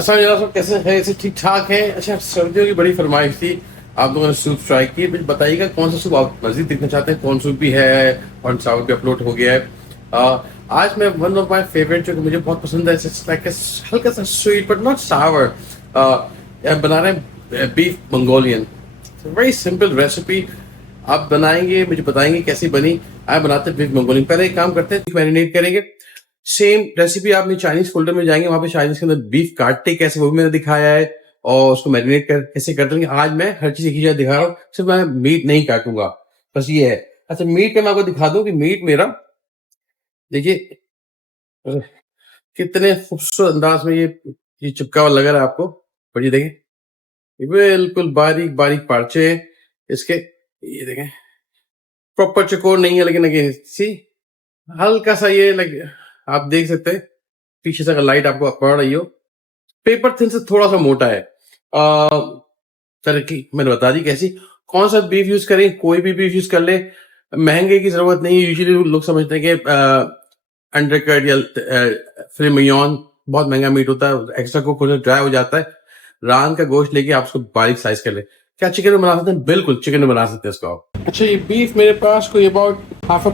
असलम जनाब, कैसे है? ऐसे ठीक ठाक है। अच्छा, सर्दियों की बड़ी फरमाइश थी, आप लोगों ने सूप ट्राई की। मुझे बताइएगा कौन सा सूप आप मजीद देखना चाहते हैं, कौन सूप भी है और चावल भी अपलोड हो गया है। आज मैं वन ऑफ माय फेवरेट जो कि मुझे बहुत पसंद है, लाइक हल्का सा स्वीट बट नॉट सावर, बना रहे हैं beef Mongolian. Very simple recipe आप बनाएंगे, मुझे बताएंगे कैसी बनी। आए बनाते हैं बीफ मंगोलियन। पहले एक काम करते हैं, मैरिनेट करेंगे। सेम रेसिपी आप चाइनीज फोल्डर में जाएंगे, वहां पे चाइनीज के अंदर बीफ काटते कैसे वो भी मैंने दिखाया है, और उसको मैरिनेट कर कैसे कर देंगे। आज मैं हर चीज एक ही जगह दिखा रहा हूँ, सिर्फ मैं मीट नहीं काटूंगा, बस ये है। अच्छा, मीट का मैं आपको दिखा दूं कि मीट मेरा देखिए कितने खूबसूरत अंदाज में ये चिपका हुआ लग रहा है आपको। पर ये देखें, बिल्कुल बारीक बारीक पार्चे हैं इसके। ये देखें, प्रॉपर चकोर नहीं है, लेकिन अगेन सी हल्का सा ये लग, आप देख सकते हैं पीछे से अगर लाइट आपको पड़ रही हो, पेपर थिन से थोड़ा सा मोटा है। तरक्की मैंने बता दी कैसी। कौन सा बीफ यूज करें, कोई भी बीफ यूज कर ले, महंगे की जरूरत नहीं है। यूजुअली लोग समझते हैं कि अंडरकट या फिलेमियोन बहुत महंगा मीट होता है, एक्स्ट्रा कुक हो ड्राई हो जाता है। रान का गोश्त लेके आप उसको बारीक साइज कर ले। क्या चिकन में बना सकते हैं? बिल्कुल चिकन में बना सकते हैं इसको आप। अच्छा, ये बीफ मेरे पास कोई अबाउट हाफ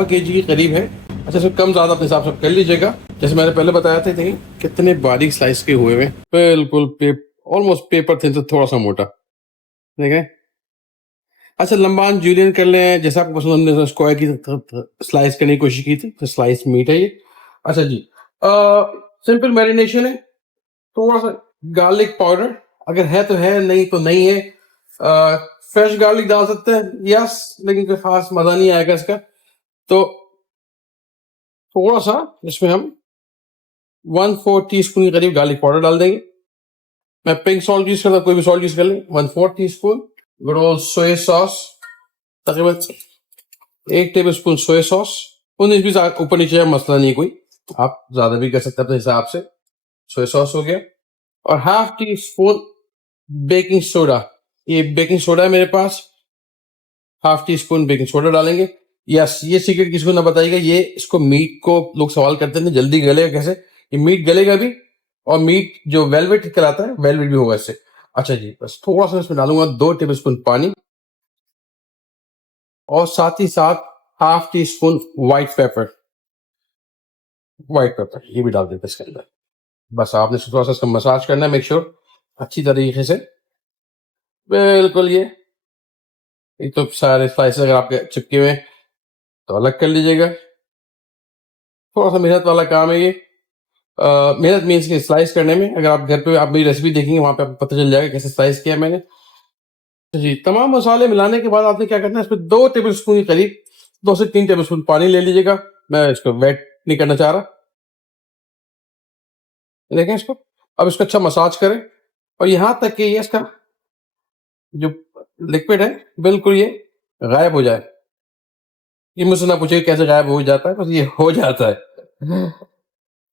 अ केजी के करीब है। अच्छा, सर कम ज्यादा अपने हिसाब से कर लीजिएगा। जैसे मैंने पहले बताया था, देखिए कितने बारीक स्लाइस के हुए हैं, बिल्कुल ऑलमोस्ट पेपर थिन से थोड़ा सा मोटा, देखें। अच्छा, लंबान जूलियन कर लें जैसा आपको पसंद। हमने स्क्वायर की स्लाइस करने की कोशिश की थी, तो स्लाइस मीट है ये। अच्छा जी, सिंपल मैरिनेशन है। थोड़ा सा गार्लिक पाउडर अगर है तो है, नहीं तो नहीं है। फ्रेश गार्लिक डाल सकते हैं, यस, लेकिन कोई खास मजा नहीं आएगा इसका। तो थोड़ा सा इसमें हम 1/4 टीस्पून के करीब गार्लिक पाउडर डाल देंगे। मैं पिंक सॉल्ट यूज करता हूं, कोई भी सॉल्ट यूज कर लें। 1/4 teaspoon good old soya sauce, तकरीबन 1 टेबलस्पून सोया सॉस। 19-20 ऊपर नीचे है, मसला नहीं कोई, आप ज्यादा भी कर सकते हैं अपने हिसाब से। सोया सॉस हो गया, और half teaspoon baking soda. ये बेकिंग सोडा है मेरे पास, half teaspoon baking soda डालेंगे। यस, ये सीक्रेट किसी को ना बताइएगा। ये इसको मीट को लोग सवाल करते हैं जल्दी गलेगा कैसे, ये मीट गलेगा भी, और मीट जो वेलवेट कहलाता है वेलवेट भी होगा इससे। अच्छा जी, बस थोड़ा सा इसमें डालूंगा 2 टेबलस्पून पानी, और साथ ही साथ half tea spoon white paper ये भी डाल देते हैं इसके अंदर। बस आपने थोड़ा सा इसका मसाज करना है, मेक श्योर अच्छी तरीके से। बिल्कुल ये तो सारे स्लाइसेस अगर आपके चिपके हुए हैं तो अलग कर लीजिएगा। थोड़ा सा मेहनत वाला काम है ये। मेहनत मीन्स के स्लाइस करने में। अगर आप घर पे आप मेरी रेसिपी देखेंगे, वहां पे आपको पता चल जाएगा कैसे स्लाइस किया मैंने। तो जी, तमाम मसाले मिलाने के बाद आपने क्या करना है, इसमें 2 टेबल स्पून के करीब, 2 से 3 टेबल स्पून पानी ले लीजिएगा। मैं इसको वेट नहीं करना चाह रहा, देखें इसको। अब इसको अच्छा मसाज करें, और यहां तक कि ये इसका जो लिक्विड है बिल्कुल ये गायब हो जाए। ये मुझसे ना पूछे कैसे गायब हो जाता है, बस ये हो जाता है।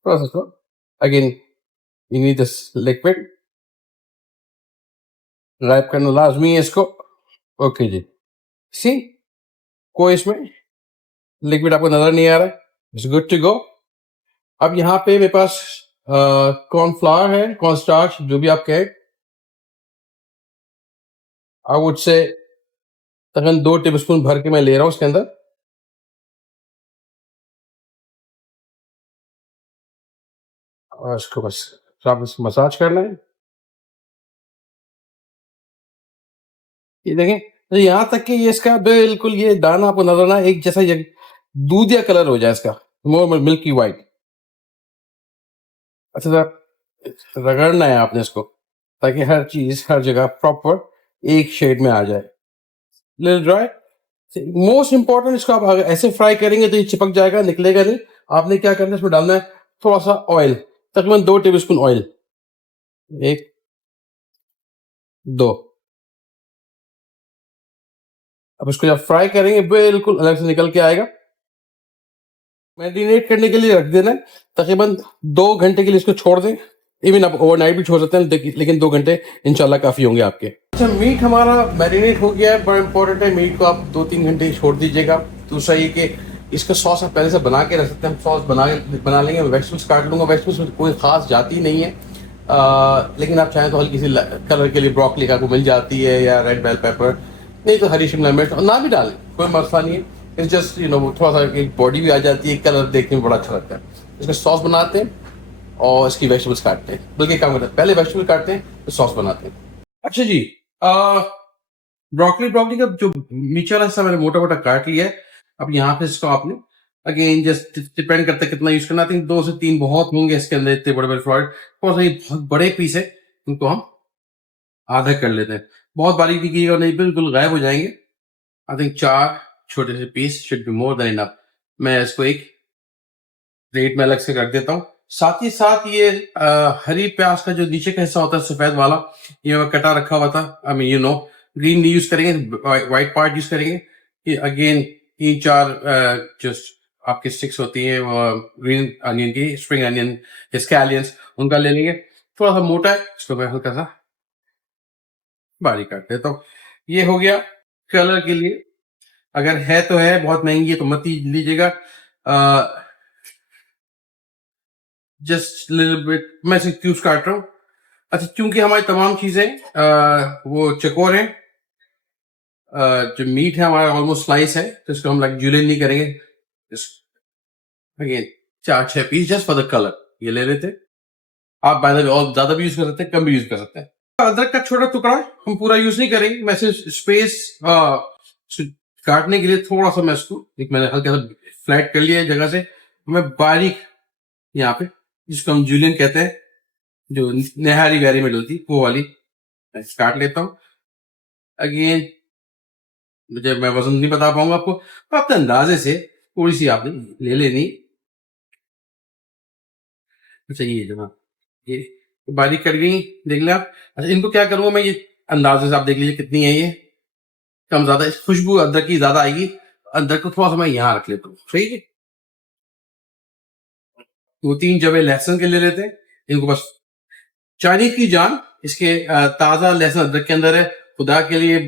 थोड़ा सा इसको again, you need this liquid, गायब करना लाजमी है इसको। ओके जी, सी कोई इसमें लिक्विड आपको नजर नहीं आ रहा है, इट्स गुड टू गो। अब यहाँ पे मेरे पास कॉर्नफ्लावर है, कॉर्न स्टार्च, जो भी आप कहें। आई वुड से तकरीबन 2 टेबलस्पून भर के मैं ले रहा हूँ इसके अंदर। और इसको बस आप इसको मसाज करना है। ये देखें, तो यहाँ तक कि ये इसका बिल्कुल ये दाना आपको नजर ना एक जैसा ये दूधिया कलर हो जाए इसका, मोर मिल्की वाइट। अच्छा सर, रगड़ना है आपने इसको, ताकि हर चीज हर जगह प्रॉपर एक शेड में आ जाए। लिटिल ड्राई, मोस्ट इंपॉर्टेंट, इसको आप अगर ऐसे फ्राई करेंगे तो ये चिपक जाएगा, निकलेगा नहीं। आपने क्या करना है, इसमें डालना है थोड़ा सा ऑयल, तकरीबन 2 टेबलस्पून ऑयल। 1 2। अब इसको जब फ्राई करेंगे बिल्कुल अलग से निकल के आएगा। मैरिनेट करने के लिए रख देना है, तकरीबन 2 घंटे के लिए इसको छोड़ दें। इवन आप ओवरनाइट भी छोड़ सकते हैं, लेकिन 2 घंटे इंशाल्लाह काफी होंगे आपके। अच्छा, मीट हमारा मैरिनेट हो गया है, बड़ा इंपॉर्टेंट है, मीट को आप 2-3 घंटे छोड़ दीजिएगा। दूसरा ये कि इसका सॉस आप पहले से बना के रख सकते हैं। हम सॉस बना लेंगे। वेजिटेबल्स काट लूंगा, वेजिटेबल्स में कोई खास जाती नहीं है, लेकिन आप चाहें तो हल्की सी कलर के लिए ब्रोकली का को मिल जाती है या रेड बेल पेपर, नहीं तो हरी शिमला मिर्च, और ना भी डालें कोई मसला नहीं है। इट्स जस्ट थोड़ा सा एक बॉडी भी आ जाती है, कलर देखने में बड़ा अच्छा लगता है। इसका सॉस बनाते हैं और इसकी वेजिटेबल्स काटते हैं, बल्कि काम करते हैं पहले वेजिटेबल काटते हैं तो सॉस बनाते हैं। अच्छा जी, ब्रोकली ब्रोकली का जो नीचे वाला हिस्सा मैंने मोटा मोटा काट लिया है। अब यहाँ पे इसको आपने अगेन जस्ट डिपेंड करता है कितना यूज करना। आई थिंक 2 से 3 बहुत होंगे इसके अंदर, इतने बड़े बड़े फ्लॉइड। थोड़ा सा ये बहुत बड़े पीस है, इनको हम आधा कर लेते हैं। बहुत बारीक नहीं कीजिएगा, नहीं बिल्कुल गायब हो जाएंगे। आई थिंक 4 छोटे से piece should be more than enough. मैं इसको एक प्लेट में अलग से रख देता हूँ। साथ ही साथ ये हरी प्याज का जो नीचे का हिस्सा होता है सफेद वाला, ये मैं कटा रखा हुआ था। आई मीन ग्रीन नहीं यूज करेंगे, व्हाइट पार्ट यूज करेंगे। ये अगेन 3-4 जो आपकी स्टिक्स होती हैं ग्रीन अनियन की, स्प्रिंग अनियन, स्कैलियंस, उनका ले लेंगे। थोड़ा सा मोटा है, इसको मैं हल्का सा बारीक काट देता हूँ। ये हो गया कलर के लिए। अगर है तो है, बहुत महंगी है तो मत ही लीजिएगा। जस्ट लिटिल बिट मैं इसे क्यूब्स काट रहा हूँ। अच्छा, क्योंकि हमारी तमाम चीजें वो चकोर हैं, जो मीट है हमारा ऑलमोस्ट स्लाइस है, तो इसको हम लाइक जूलियन नहीं करेंगे। Again 4-6 piece just for the colour ये ले लेते हैं। आप बाय द वे और ज्यादा भी यूज कर सकते हैं, कम भी यूज कर सकते हैं। अदरक का छोटा टुकड़ा हम पूरा यूज नहीं करेंगे, मैं सिर्फ स्पेस काटने के लिए थोड़ा सा मैं इसको मैंने हल्का सा फ्लैट कर लिया है जगह से। मैं बारीक यहाँ पे, जिसको हम जूलियन कहते हैं, जो नेहारी गहरी में डलती वो वाली काट लेता हूँ। अगेन मुझे मैं वजन नहीं बता पाऊंगा आपको, तो अपने अंदाजे से थोड़ी सी आपने ले लेनी। अच्छा ये जनाब, ये बारीक कर गई, देख लें आप। अच्छा, इनको क्या करूंगा मैं, ये अंदाजे से आप देख लीजिए कितनी है ये, कम ज्यादा। खुशबू अदरक की ज्यादा आएगी, अदरक को थोड़ा सा मैं यहाँ रख लेता हूँ, सही है। 2-3 जबे लहसुन के ले लेते हैं, इनको बस चाइनीज की जान इसके ताजा लहसुन अदरक के अंदर है। खुदा के लिए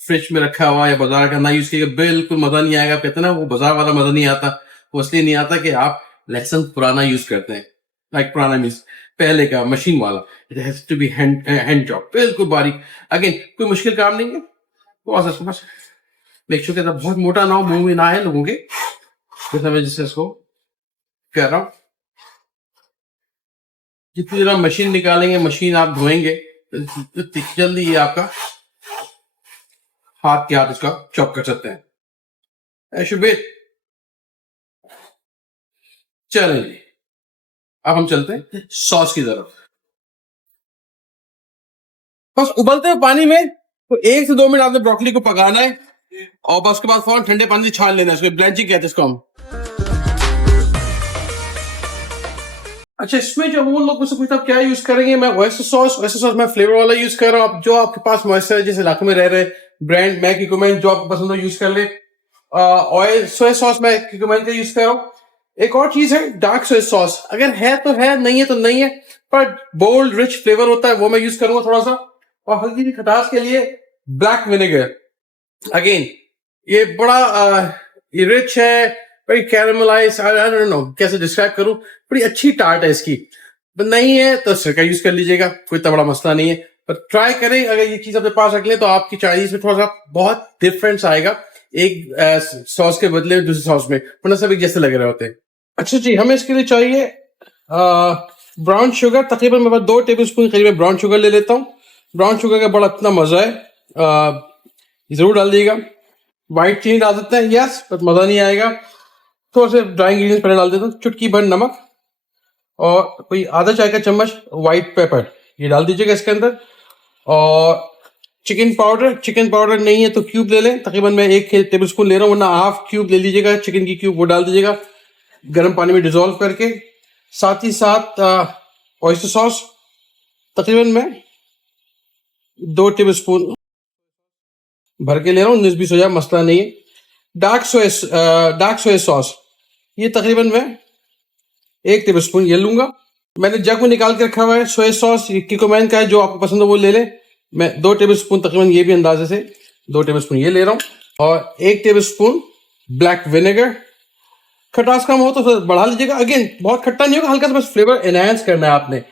फ्रिज में रखा हुआ या बाजार का ना यूज किया बिल्कुल मजा नहीं आएगा। कहते हैं ना वो बाजार वाला मजा नहीं आता, वो इसलिए नहीं आता कि आप लहसुन पुराना यूज करते हैं। लाइक पुराना मीन्स पहले का मशीन वाला, it has to be hand chop, बिल्कुल बारीक। अगेन कोई मुश्किल काम नहीं है, थोड़ा सा बस मेक श्योर कि बहुत मोटा ना हो, मुंह में ना आए लोगों के, जैसे मैं जिससे इसको कह रहा हूँ। जितनी जरा मशीन निकालेंगे, मशीन आप धोएंगे, तो जल्दी ये आपका हाथ के हाथ इसका चॉप कर सकते हैं। शुभेद, चलें जी, अब हम चलते हैं सॉस की तरफ। बस उबलते हुए पानी में तो 1 से 2 मिनट आपने ब्रोकली को पकाना है, और बस उसके बाद फौरन ठंडे पानी से छान लेना है। इसको ब्लेंचिंग कहते हैं इसको हम। अच्छा, इसमें जो वो लोग मुझसे पूछते हैं क्या यूज करेंगे, मैं oyster sauce मैं फ्लेवर वाला यूज कर रहा हूँ। आप जो आपके पास मॉइस्चर है, जिस इलाके में रह रहे, ब्रांड मैं रिकमेंड जो आपको पसंद हो यूज कर ले। ऑयल सोया सॉस मैं रिकमेंड का यूज कर रहा हूँ। एक और चीज है डार्क सोया सॉस, अगर है तो है, नहीं है तो नहीं है, पर बोल्ड रिच फ्लेवर होता है, वो मैं यूज करूंगा थोड़ा सा। और हल्की सी खटास के लिए ब्लैक विनेगर। अगेन ये बड़ा ये रिच है, बड़ी कैरामलाइज, आई डोंट नो कैसे डिस्क्राइब करूं, बड़ी अच्छी टार्ट है इसकी। नहीं है तो सिरका यूज कर लीजिएगा, कोई इतना बड़ा मसला नहीं है। पर ट्राई करें, अगर ये चीज अपने पास रख ले तो आपकी चाइनीज में थोड़ा सा बहुत डिफरेंस आएगा, एक सॉस के बदले दूसरे सॉस में, वरना सब एक जैसे लग रहे होते हैं। अच्छा जी, हमें इसके लिए चाहिए ब्राउन शुगर। तकरीबन मैं 2 टेबल स्पून करीब ब्राउन शुगर ले लेता हूँ। ब्राउन शुगर का बड़ा इतना मजा है, जरूर डाल दीजिएगा। व्हाइट चीनी डाल सकते हैं, यस, बट मजा नहीं आएगा। थोड़े से ड्राई इंग्रेडिएंट्स पहले डाल देता हूँ, चुटकी भर नमक और कोई आधा चाय का चम्मच व्हाइट पेपर, ये डाल दीजिएगा इसके अंदर। और चिकन पाउडर नहीं है तो क्यूब ले लें, तकरीबन मैं 1 टेबल स्पून ले रहा हूँ, वरना हाफ क्यूब ले लीजिएगा चिकन की क्यूब, वो डाल दीजिएगा गर्म पानी में डिजोल्व करके। साथ ही साथ ऑयस्टर सॉस तकरीबन मैं 2 टेबल स्पून भर के ले रहा हूँ, 19-20 हो जाए मसला नहीं है। डार्क सोया सॉस ये तकरीबन मैं 1 टेबल स्पून ये लूंगा। मैंने जग में निकाल के रखा हुआ है सोया सॉस, किकोमैन का है, जो आपको पसंद हो वो ले लें। मैं 2 टेबल स्पून तकरीबन, ये भी अंदाजे से 2 टेबल स्पून ये ले रहा हूँ। और 1 टेबल स्पून ब्लैक विनेगर। खटास कम हो तो बढ़ा लीजिएगा, अगेन बहुत खट्टा नहीं होगा, हल्का सा बस फ्लेवर एनहांस करना है आपने।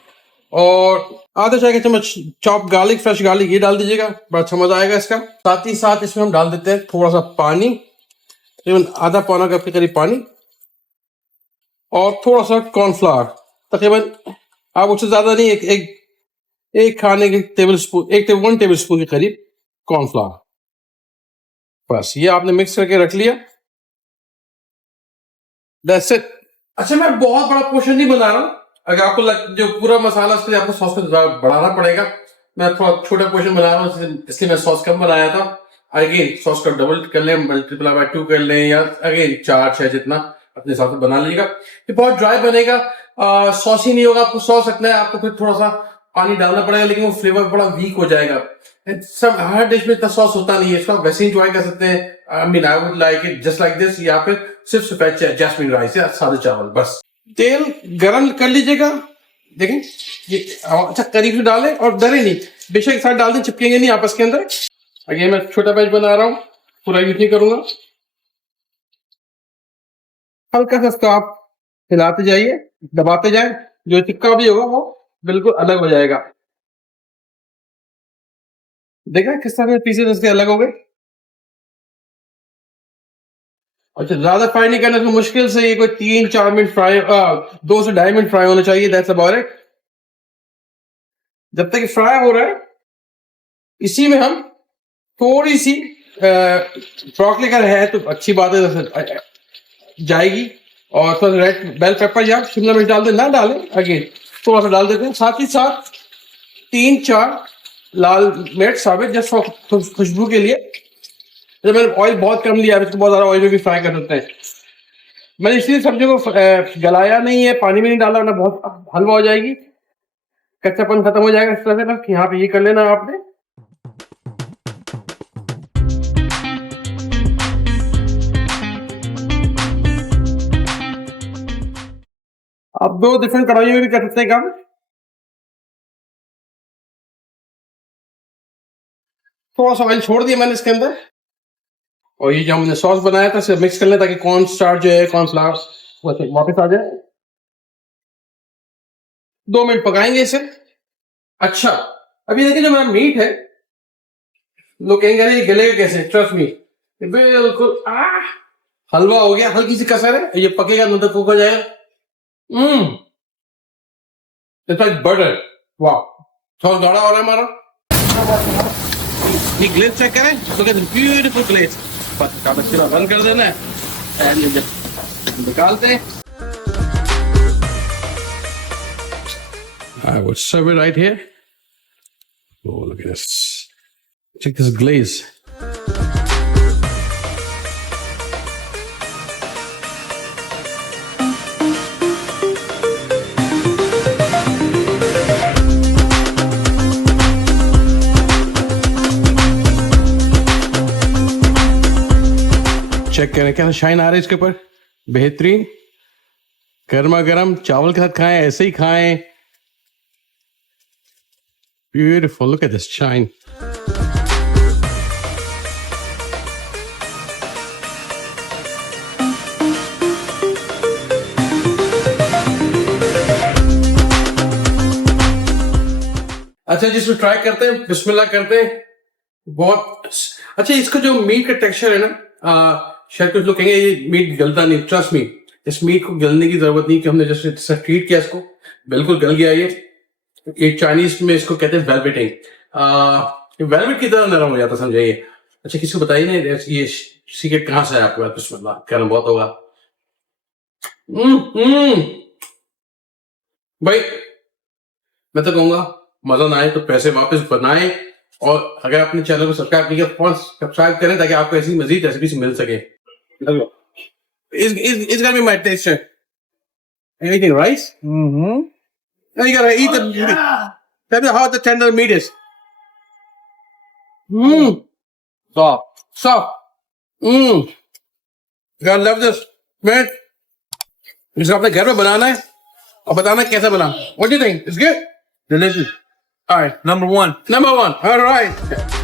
और आधा चाय का चम्मच चॉप गार्लिक, फ्रेश गार्लिक ये डाल दीजिएगा, बड़ा अच्छा मजा आएगा इसका। साथ ही साथ इसमें हम डाल देते हैं थोड़ा सा पानी, तकरीबन आधा पौना कप के करीब पानी, और थोड़ा सा कॉर्नफ्लावर, तकरीबन आप उससे ज्यादा नहीं, एक खाने के टेबल स्पून, 1 टेबल स्पून के करीब कॉर्नफ्लावर। बस ये आपने मिक्स करके रख लिया, दैट्स इट। अच्छा, मैं बहुत बड़ा पोर्शन नहीं बना रहा हूँ, अगर आपको जो पूरा मसाला उसके लिए आपको सॉस को बढ़ाना पड़ेगा, मैं थोड़ा छोटा पोर्शन बना रहा हूँ, इसलिए मैं सॉस कम बनाया था। अगेन सॉस का डबल कर लें, मल्टीप्लाई बाय 2 कर लें, या अगेन 4-6 जितना अपने हिसाब से बना लीजिएगा। ये बहुत ड्राई बनेगा, सॉस ही नहीं होगा, आपको सॉस रखना है, आपको फिर थोड़ा सा पानी डालना पड़ेगा, लेकिन वो फ्लेवर बड़ा वीक हो जाएगा। सब हर डिश में इतना सॉस होता नहीं है, इसको आप वैसे एंजॉय कर सकते हैं। I mean I would like it just like this, या फिर सिर्फ सफेद जैस्मिन राइस या सादे चावल बस। तेल गरम कर लीजिएगा, देखें ये अच्छा करीब से डालें और डरे नहीं, बेशक एक साथ डाल दें, चिपकेंगे नहीं आपस के अंदर। अगेन मैं छोटा बैच बना रहा हूँ, पूरा यूज नहीं करूंगा। हल्का सा इसको आप हिलाते जाइए, दबाते जाए, जो चिपका भी होगा वो बिल्कुल अलग हो जाएगा। देखा किस तरह पीसेस इसके अलग हो गए। अच्छा, ज्यादा फ्राई नहीं करना, तो मुश्किल से ये कोई 3-4 मिनट फ्राई, 2 से 2.5 मिनट फ्राई होना चाहिए, दैट्स अबाउट इट। जब तक फ्राई हो रहा है, इसी में हम थोड़ी सी ब्रोकली का है तो अच्छी बात है जाएगी, और थोड़ा रेड बेल पेपर या शिमला मिर्च डाल दें, ना डालें अगेन थोड़ा सा डाल देते हैं। साथ ही साथ 3-4 लाल मिर्च साबित, जस्ट खुशबू के लिए। जब मैंने ऑयल बहुत कम लिया है, इसको बहुत ज्यादा ऑयल में भी फ्राई कर सकते हैं। मैंने इसलिए सब्जियों को गलाया नहीं है, पानी में नहीं डाला, वरना बहुत हलवा हो जाएगी, कच्चापन खत्म हो जाएगा। इस तरह से बस यहाँ पे ये कर लेना आपने। आप 2 डिफरेंट कढ़ाइयों में भी कर सकते हैं काम। थोड़ा सा ऑयल छोड़ दिया मैंने इसके अंदर, और ये जो हमने सॉस बनाया था इसे मिक्स कर लें, ताकि कॉर्न स्टार्च जो है, कॉर्नफ्लावर वापस आ जाए। 2 मिनट पकाएंगे इसे। अच्छा, अभी देखिए जो मेरा मीट है, लोग कहेंगे अरे ये गलेगा कैसे, ट्रस्ट मी बिल्कुल हलवा हो गया, हल्की सी कसर है, ये पकेगा अंदर तक हो जाएगा। इट्स लाइक बटर, वाह, थोड़ा गाढ़ा हो रहा है हमारा। ये ग्लेज चेक करें, look at the beautiful glaze. बस का बच्चा बंद कर देना है, एंड जब निकालते हैं, I would serve it right here. Oh, look at this. Check this glaze. Check करें क्या शाइन आ रही है इसके ऊपर, बेहतरीन। गर्मा गर्म चावल के साथ खाएं, ऐसे ही खाएं। Beautiful, look at this shine. अच्छा, जिसको ट्राई करते हैं, बिस्मिल्लाह करते हैं। बहुत अच्छा, इसका जो मीट का टेक्सचर है ना, शायद कुछ लोग कहेंगे ये मीट गलता नहीं, ट्रस्ट मी, इस मीट को गलने की जरूरत नहीं, कि हमने जैसे ट्रीट किया इसको, बिल्कुल गल गया ये चाइनीज में इसको कहते हैं वेलवेटिंग, वेलवेट की तरह नरम हो जाता, समझाइए। अच्छा, किसी को बताइए ना ये सीक्रेट कहाँ से है आपके पास, बिस्मिल्लाह कहना बहुत होगा। भाई मैं तो कहूंगा मजा ना आए तो पैसे वापस बनाएं, और अगर अपने चैनल को सब्सक्राइब नहीं किया, सब्सक्राइब करें, ताकि आपको ऐसी मजीद रेसिपीज मिल सके। It's gonna be my taste. Anything rice? Mm-hmm. Now you gotta eat the meat. Tell me how the tender meat is. Soft. Soft. You gotta love this, man. इसे अपने घर में बनाना है और बताना कैसा बना। What do you think? It's good? Delicious. All right. Number one. All right.